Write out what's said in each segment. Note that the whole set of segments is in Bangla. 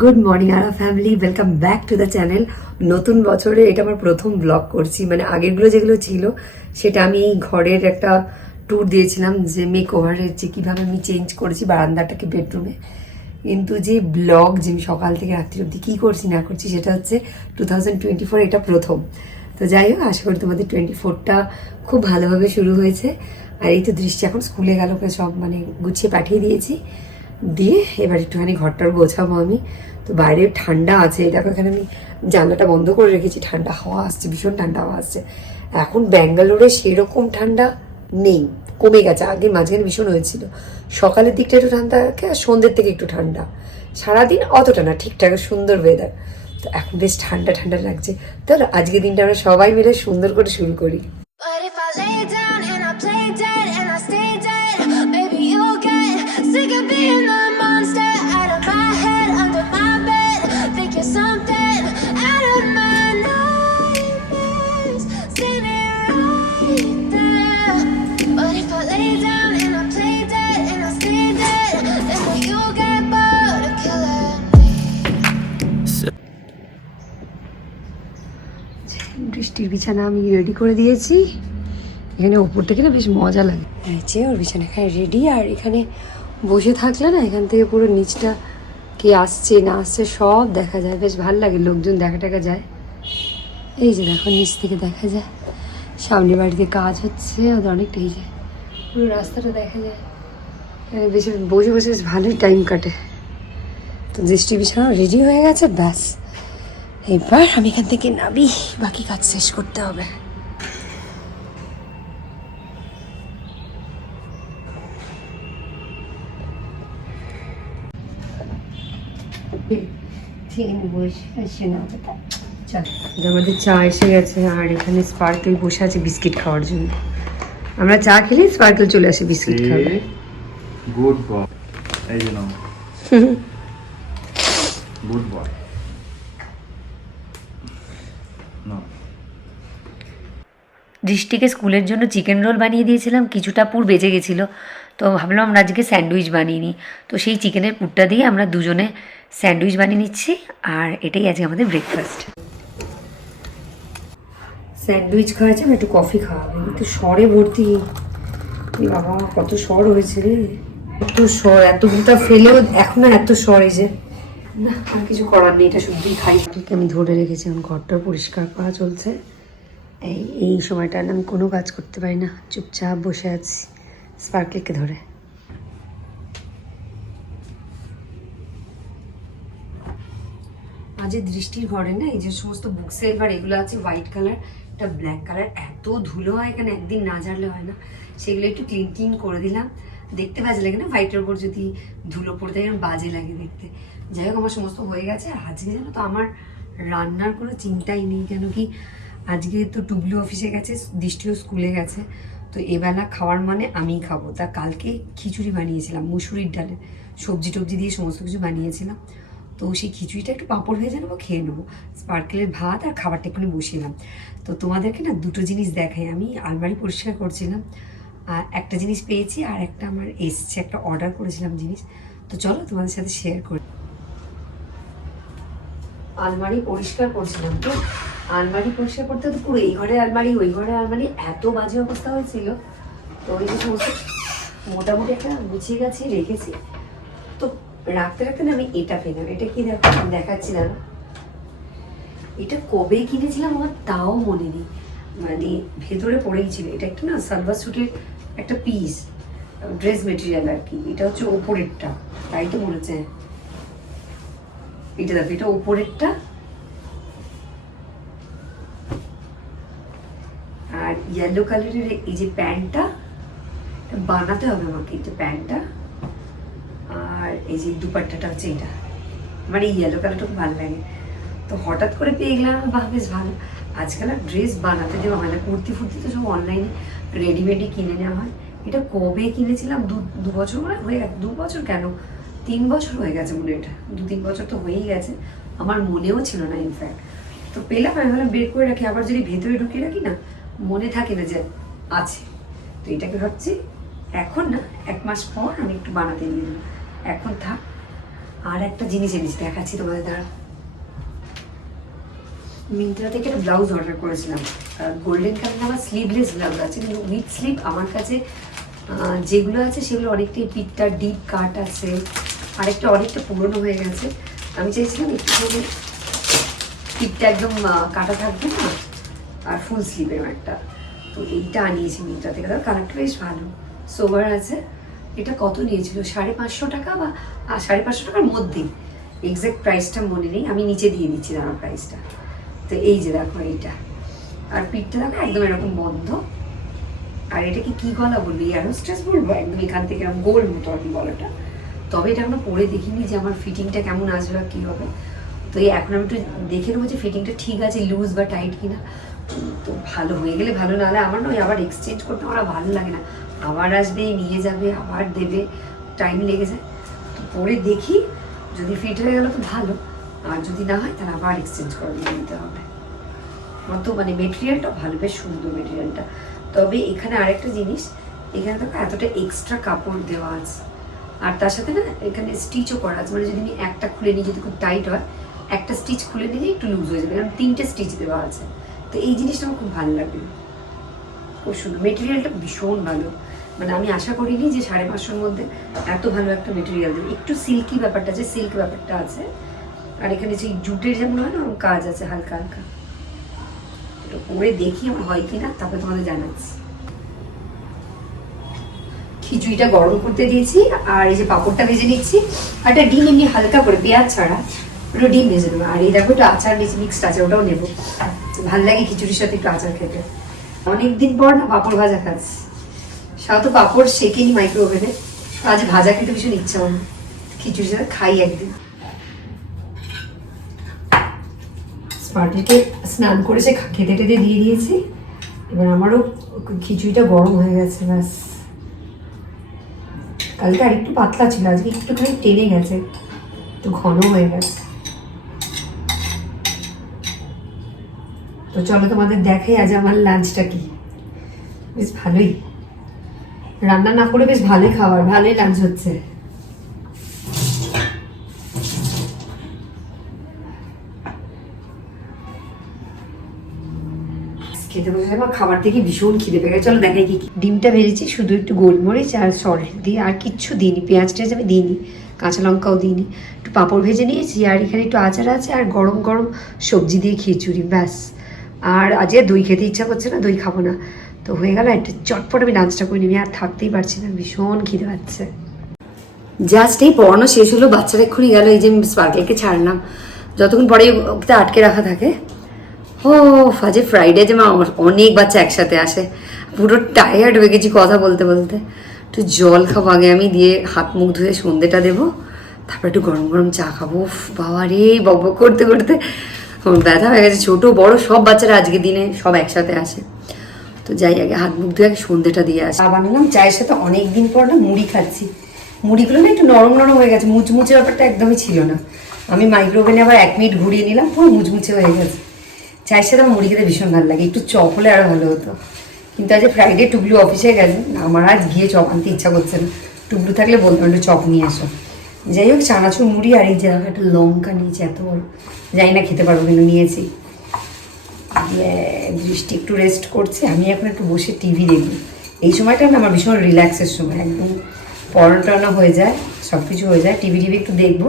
Good morning Ara family, welcome back to the channel. নতুন বছরে এটা আমার প্রথম ব্লগ করছি। মানে আগেরগুলো যেগুলো ছিল সেটা আমি এই ঘরের একটা ট্যুর দিয়েছিলাম, যে মেক ওভারের যে কীভাবে আমি চেঞ্জ করেছি বারান্দাটাকে বেডরুমে। কিন্তু যে ব্লগ যে আমি সকাল থেকে রাত্রি অবধি কী করছি না করছি সেটা হচ্ছে 2024, এটা প্রথম। তো যাই হোক, আশা করি তোমাদের 24টা খুব ভালোভাবে শুরু হয়েছে। আর এই তো দৃষ্টি এখন স্কুলে গেল, সব মানে গুছিয়ে পাঠিয়ে দিয়েছি। দিয়ে এবার একটুখানি ঘরটার গোছাবো আমি। তো বাইরে ঠান্ডা আছে, দেখো এখানে আমি জানলাটা বন্ধ করে রেখেছি, ঠান্ডা হাওয়া আসছে, ভীষণ ঠান্ডা হাওয়া আসছে। এখন ব্যাঙ্গালোরে সেরকম ঠান্ডা নেই, কমে গেছে। আগে মাঝখানে ভীষণ হয়েছিল, সকালের দিকটা একটু ঠান্ডা থাকে আর সন্ধ্যের থেকে একটু ঠান্ডা, সারাদিন অতটা না, ঠিকঠাক সুন্দর ওয়েদার। তো এখন বেশ ঠান্ডা ঠান্ডা লাগছে। তাহলে আজকের দিনটা আমরা সবাই মিলে সুন্দর করে শুরু করি। Sick of being the monster out of my head, under my bed, thinking something out of my nightmares, standing right there. But if I lay down and I play dead and I stay dead, then will you get bored of killing me? বৃষ্টির বিছানা আমি রেডি করে দিয়েছি। এখানে ওপর থেকে না বেশ মজা লাগে, ওর বিছানা এখানে রেডি। আর এখানে বসে থাকলে না এখান থেকে পুরো নিচটা কে আসছে না আসছে সব দেখা যায়, বেশ ভালো লাগে, লোকজন দেখা টাকা যায়। এই যে দেখো নিচ থেকে দেখা যায়, সামনে বাড়িতে কাজ হচ্ছে, আর অনেকটা এই যে পুরো রাস্তাটা দেখা যায়। বেশ বসে বসে বেশ ভালোই টাইম কাটে। তো দৃষ্টি বিছানা রেডি হয়ে গেছে, ব্যাস এবার আমি এখান থেকে নাবি, বাকি কাজ শেষ করতে হবে। আমাদের চা এসে গেছে, আর এখানে স্পার্কেল বসে আছে বিস্কিট খাওয়ার জন্য। আমরা চা খেলে স্পার্কেল চলে আসে বিস্কিট খাবে। গুড বয়, এই যে নাও গুড বয়। দৃষ্টিকে স্কুলের জন্য চিকেন রোল বানিয়ে দিয়েছিলাম, কিছুটা পুর বেঁচে গেছিলো, তো ভাবলাম আমরা আজকে স্যান্ডউইচ বানিয়ে নিই। তো সেই চিকেনের পুরটা দিয়ে আমরা দুজনে স্যান্ডউইচ বানিয়ে নিচ্ছি, আর এটাই আজকে আমাদের ব্রেকফাস্ট। স্যান্ডউইচ খাওয়াচ্ছে, একটু কফি খাওয়াবে, একটু সরে ভর্তি। বাবা কত সর হয়েছে রে, এত সর, এতটা ফেলেও এখন এত সর। এই যে না, আর কিছু করার নেই, এটা শুধুই খাই। আমি ধরে রেখেছি, এখন ঘরটা পরিষ্কার করা চলছে। এই সময়টা আমি কোনো কাজ করতে পারি না, চুপচাপ বসে আছি স্পার্কেলকে ধরে। আজ দৃষ্টির ঘরে না এই যে সমস্ত বুক সেলফ আর এগুলো আছে হোয়াইট কালার, এটা ব্ল্যাক কালার, এত ধুলো হয় এখানে, একদিন না ঝাড়লে হয় না। সেগুলো একটু ক্লিন করে দিলাম, দেখতে বাজে লাগে না, হোয়াইটের ওপর যদি ধুলো পড়ে থাকে বাজে লাগে দেখতে। যাই হোক, আমার সমস্ত হয়ে গেছে। আর আজকে জানো তো আমার রান্নার কোনো চিন্তাই নেই, কেন কি আজকে তো টুবলু অফিসে গেছে, দৃষ্টিও স্কুলে গেছে, তো এবেলা খাওয়ার মানে আমিই খাবো। তা কালকে খিচুড়ি বানিয়েছিলাম মুসুরির ডালে, সবজি টবজি দিয়ে সমস্ত কিছু বানিয়েছিলাম। তো সেই খিচুড়িটা একটু পাঁপড় ভেজে নেবো, খেয়ে নেবো। স্পার্কেলের ভাত আর খাবারটা একটু বসিয়েলাম। তো তোমাদেরকে না দুটো জিনিস দেখাই, আমি আলমারি পরিষ্কার করছিলাম, একটা জিনিস পেয়েছি আর একটা আমার এসছে, একটা অর্ডার করেছিলাম জিনিস। তো চলো তোমাদের সাথে শেয়ার করি। আলমারি পরিষ্কার করছিলাম, তো আলমারি পরিষ্কার করতে তো পুরো এই ঘরে আলমারি ওই ঘরে আলমারি, এত বাজে অবস্থা হয়েছিল। তো ওই যে সমস্ত মোটামুটি একটা গুছিয়ে গেছে রেখেছি। তো রাখতে রাখতে না আমি এটা পেলাম, এটা কি দেখো দেখাচ্ছি না, এটা কবে কিনেছিলাম আমার তাও মনে নেই, মানে ভেতরে পড়েই ছিল। এটা একটা না সালভার স্যুটের একটা পিস, ড্রেস মেটেরিয়াল আর কি। এটা হচ্ছে ওপরেরটা, তাই তো মনে হচ্ছে। এটা দেখো, এটা ওপরেরটা, আর ইয়েলো কালারের এই যে প্যান্টটা বানাতে হবে আমাকে, এই যে প্যান্টটা, আর এই যে দুপাট্টাটা হচ্ছে এটা। মানে ইয়েলো কালারটা খুব ভালো লাগে, তো হঠাৎ করে পেয়ে গেলাম, বাহ বেশ ভালো। আজকাল আর ড্রেস বানাতে দেওয়া হয় না, কুর্তি ফুর্তি তো সব অনলাইনে রেডিমেডই কিনে নেওয়া হয়। এটা কবে কিনেছিলাম, দু বছর মানে হয়ে গেছে, 2 বছর কেন 3 বছর হয়ে গেছে মনে, এটা 2-3 বছর তো হয়েই গেছে, আমার মনেও ছিল না ইনফ্যাক্ট। তো পেলাম, আমি ভাবলাম বের করে রাখি, আবার যদি ভেতরে ঢুকিয়ে রাখি না মনে থাকে না যে আছে। তো এটাকে ভাবছি এখন না 1 মাস পর আমি একটু বানাতে নিয়ে দেবো, এখন থাক। আর একটা জিনিস এনেছি, দেখাচ্ছি তোমাদের। দ্বারা মিন্ত্রা থেকে একটা ব্লাউজ অর্ডার করেছিলাম, গোল্ডেন কালার। আমার স্লিভলেস ব্লাউজ আছে, কিন্তু উইথ স্লিভ আমার কাছে যেগুলো আছে সেগুলো অনেকটাই পিঠটা ডিপ কাট আছে, আরেকটা অনেকটা পুরনো হয়ে গেছে। আমি চাইছিলাম একটু পিঠটা একদম কাটা থাকবে না, আর ফুল স্লিভের একটা। তো এইটা আনিয়েছি মিন্ত্রা থেকে, তার কালারটা বেশ ভালো, সোবার আছে। এটা কত নিয়েছিল, 550 টাকা বা 550 টাকার মধ্যেই, এক্সাক্ট প্রাইসটা মনে নেই, আমি নিচে দিয়ে দিচ্ছি দাঁড়া প্রাইসটা। তো এই যে দেখো এইটা, আর পিঠটা দেখো একদম এরকম বন্ধ। আর এটাকে কি গলা বলবি, এয়ারোস্ট্রেস বলবো, একদম এখান থেকে এরকম গোল মতো আর কি গলাটা। তবে এটা আমরা পরে দেখিনি যে আমার ফিটিংটা কেমন আসবে বা কী হবে। তো এই এখন আমি একটু দেখে নেবো যে ফিটিংটা ঠিক আছে, লুজ বা টাইট কিনা। তো ভালো হয়ে গেলে ভালো, না হলে আমার নয় আবার এক্সচেঞ্জ করতে আমার ভালো লাগে না, আবার আসবে নিয়ে যাবে আবার দেবে, টাইম লেগে যায়। তো পরে দেখি, যদি ফিট হয়ে গেল তো ভালো, আর যদি না হয় তাহলে আবার এক্সচেঞ্জ করে দিয়ে নিতে হবে। আমার তো মানে মেটেরিয়ালটা ভালো, বেশ সুন্দর মেটেরিয়ালটা। তবে এখানে আরেকটা জিনিস, এখানে দেখো এতটা এক্সট্রা কাপড় দেওয়া আছে, আর তার সাথে না এখানে স্টিচও করা আছে, মানে যদি আমি একটা খুলে নিই, যদি খুব টাইট হয় একটা স্টিচ খুলে নিলে একটু লুজ হয়ে যাবে, কারণ 3টে স্টিচ দেওয়া আছে। তো এই জিনিসটা আমার খুব ভালো লাগে, খুব সুন্দর মেটেরিয়ালটা, ভীষণ ভালো। মানে আমি আশা করিনি যে 550-র মধ্যে এত ভালো একটা মেটেরিয়াল দেবে। একটু সিল্কি ব্যাপারটা আছে, সিল্ক ব্যাপারটা আছে, আর এখানে যে জুটের যেমন হয় না কাজ আছে হালকা হালকা। এটা পরে দেখি আমার হয় কিনা, তারপরে তোমাদের জানাচ্ছি। খিচুড়িটা গরম করতে দিয়েছি, আর এই যে পাঁপড়টা ভেজে নিচ্ছি, আর একটা ডিম এমনি হালকা করে পেঁয়াজ ছাড়া ওটা ডিম ভেজে নেবো। আর এই দেখো একটু আচার নিয়েছি, মিক্সড আচার, ওটাও নেবো, ভালো লাগে খিচুড়ির সাথে একটু আচার খেতে। অনেকদিন পর না পাঁপড় ভাজা খাচ্ছি, সাথে পাঁপড় শেখেনি মাইক্রো ওভেনে, আজ ভাজা খেতে ভীষণ ইচ্ছা হলো, খিচুড়ির সাথে খাই একদিন। স্পার্টিকে স্নান করে সে খেতে টেতে দিয়ে দিয়েছি, এবার আমারও খিচুড়িটা গরম হয়ে গেছে ব্যাস। কালকে আর একটু পাতলা ছিল, আজকে একটুখানি টেনে গেছে, একটু ঘন হয়ে গেছে। তো চলো তোমাদের দেখাই আজ আমার লাঞ্চটা কি। বেশ ভালোই রান্না না করে, বেশ ভালোই খাবার, ভালোই লাঞ্চ হচ্ছে। খেতে বসে আমার খাবার থেকে ভীষণ খিদে পেয়ে গেছে। চলো দেখাই কি। ডিমটা ভেজেছি শুধু একটু গোলমরিচ আর সল্ট দিয়ে, আর কিচ্ছু দিইনি, পেঁয়াজ টেয়াজ আমি দিইনি, কাঁচা লঙ্কাও দিইনি। একটু পাঁপড় ভেজে নিয়েছি, আর এখানে একটু আচার আছে, আর গরম গরম সবজি দিয়ে খিচুড়ি, ব্যাস। আর আজকে দই খেতে ইচ্ছা করছে না, দই খাবো না, তো হয়ে গেল একটা চটপট। আমি লাঞ্চটা করে নিবি, আর থাকতেই পারছি না, ভীষণ খিদে পাচ্ছে। জাস্ট এই পড়ানো শেষ হলো, বাচ্চারা এক্ষুনি গেল, এই যে স্পার্কেলকে ছাড়লাম, যতক্ষণ পরে ওকে আটকে রাখা থাকে। ও আজকে ফ্রাইডে, যে আমার অনেক বাচ্চা একসাথে আসে, পুরো টায়ার্ড হয়ে গেছি কথা বলতে বলতে। একটু জল খাবো আগে আমি, দিয়ে হাত মুখ ধুয়ে সন্ধ্যেটা দেবো, তারপর একটু গরম গরম চা খাবো। বাবা রে, বক করতে করতে ব্যথা হয়ে গেছে। ছোট বড় সব বাচ্চারা আজকে দিনে সব একসাথে আসে। তো যাই আগে হাত মুখ ধুয়ে আগে সন্ধ্যেটা দিয়ে আসি। চা বানালাম, চায়ের সাথে অনেকদিন পর না মুড়ি খাচ্ছি। মুড়িগুলো না একটু নরম নরম হয়ে গেছে, মুচমুচে ব্যাপারটা একদমই ছিল না। আমি মাইক্রোওভেনে আবার 1 মিনিট ঘুরিয়ে নিলাম, পুরো মুচমুচে হয়ে গেছে। চায়ের সাথে আমার মুড়ি খেতে ভীষণ ভালো লাগে, একটু চপ হলে আরও ভালো হতো। কিন্তু আজ ফ্রাইডে টুকলু অফিসে গেছে, আমার আজ গিয়ে চপ আনতে ইচ্ছা করছে না। টুকলু থাকলে বলতাম একটু চপ নিয়ে আসো। যাই হোক, চানাচুর মুড়ি, আর এই যে একটা লঙ্কা নিয়েছি এত বড়, যাই না খেতে পারবো কিন্তু নিয়েছি। বৃষ্টি একটু রেস্ট করছে, আমি এখন একটু বসে টিভি দেখবো। এই সময়টা না আমার ভীষণ রিল্যাক্সের সময়, একদম পড়ানো হয়ে যায়, সব কিছু হয়ে যায়, টিভি একটু দেখবো,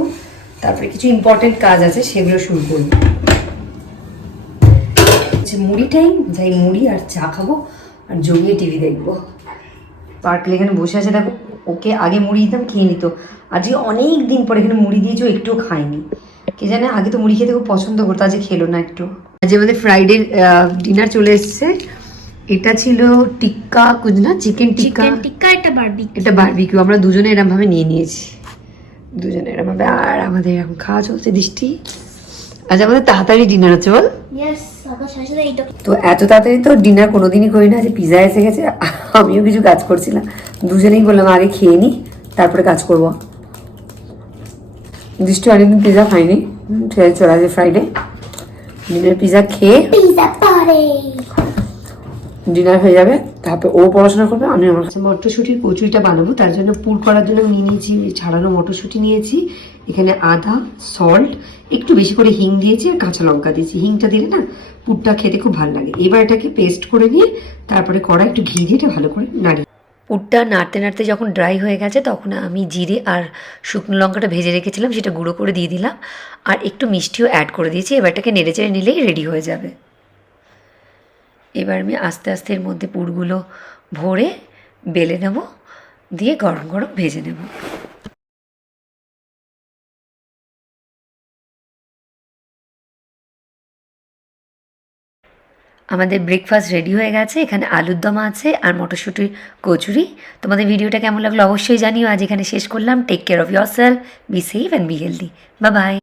তারপরে কিছু ইম্পর্টেন্ট কাজ আছে সেগুলো শুরু করবো। মুড়ি টাইম, যাই মুড়ি আর চা খাবো, আর জমিয়ে টিভি দেখবো। পার্কলে এখানে বসে আছে, দেখো ওকে আগে মুড়ি দিতাম, খেয়ে নিত। আজকে অনেক দিন পর এখানে মুড়ি দিয়েছে, একটুও খায়নি, কে জানে, আগে তো মুড়ি খেতে খুব পছন্দ করতো, আজকে খেলো না একটু। আজ আমাদের ফ্রাইডে ডিনার চলে এসছে। এটা ছিল টিক্কা কুছ না, চিকেন টিক্কা, এটা বারবিকিউ। আমরা দুজনে এরম ভাবে নিয়ে নিয়েছি, দুজনে এরম ভাবে। আর আমাদের এখন খাওয়া চলছে দৃষ্টি। আজ আমাদের তাড়াতাড়ি ডিনার হচ্ছে, বল। তো এত তাড়াতাড়ি তো ডিনার কোনোদিনই করি না, যে পিজা এসে গেছে, আমিও কিছু কাজ করছিলাম, দুজনেই বললাম আগে খেয়ে নি তারপরে কাজ করবো। দৃষ্টি অনেকদিন পিজা খাইনি, চলে আসে ফ্রাইডে, ডিনার পিজা খেয়ে ডিনার হয়ে যাবে। তারপর ও পড়াশোনা করবে, আমি আমার আচ্ছা, মটরশুঁটির কচুরিটা বানাবো, তার জন্য পুর করার জন্য আমি নিয়ে নিয়েছি ছাড়ানো মটরশুঁটি নিয়েছি, এখানে আদা, সল্ট, একটু বেশি করে হিং দিয়েছি আর কাঁচা লঙ্কা দিয়েছি। হিংটা দিলে না পুরটা খেতে খুব ভালো লাগে। এবার এটাকে পেস্ট করে নিয়ে তারপরে কড়াই একটু ঘি দিয়ে এটা ভালো করে নাড়িয়ে, পুরটা নাড়তে নাড়তে যখন ড্রাই হয়ে গেছে তখন আমি জিরে আর শুকনো লঙ্কাটা ভেজে রেখেছিলাম সেটা গুঁড়ো করে দিয়ে দিলাম, আর একটু মিষ্টিও অ্যাড করে দিয়েছি। এবার এটাকে নেড়ে চেড়ে নিলেই রেডি হয়ে যাবে। এবার আমি আস্তে আস্তে এর মধ্যে পুরগুলো ভরে বেলে নেব, দিয়ে গরম গরম ভেজে নেব। আমাদের ব্রেকফাস্ট রেডি হয়ে গেছে। এখানে আলুর দম আছে আর মটরশুঁটির কচুরি। তোমাদের ভিডিওটা কেমন লাগলো অবশ্যই জানিও। আজ এখানে শেষ করলাম। Take care of yourself, be safe and be healthy. Bye by.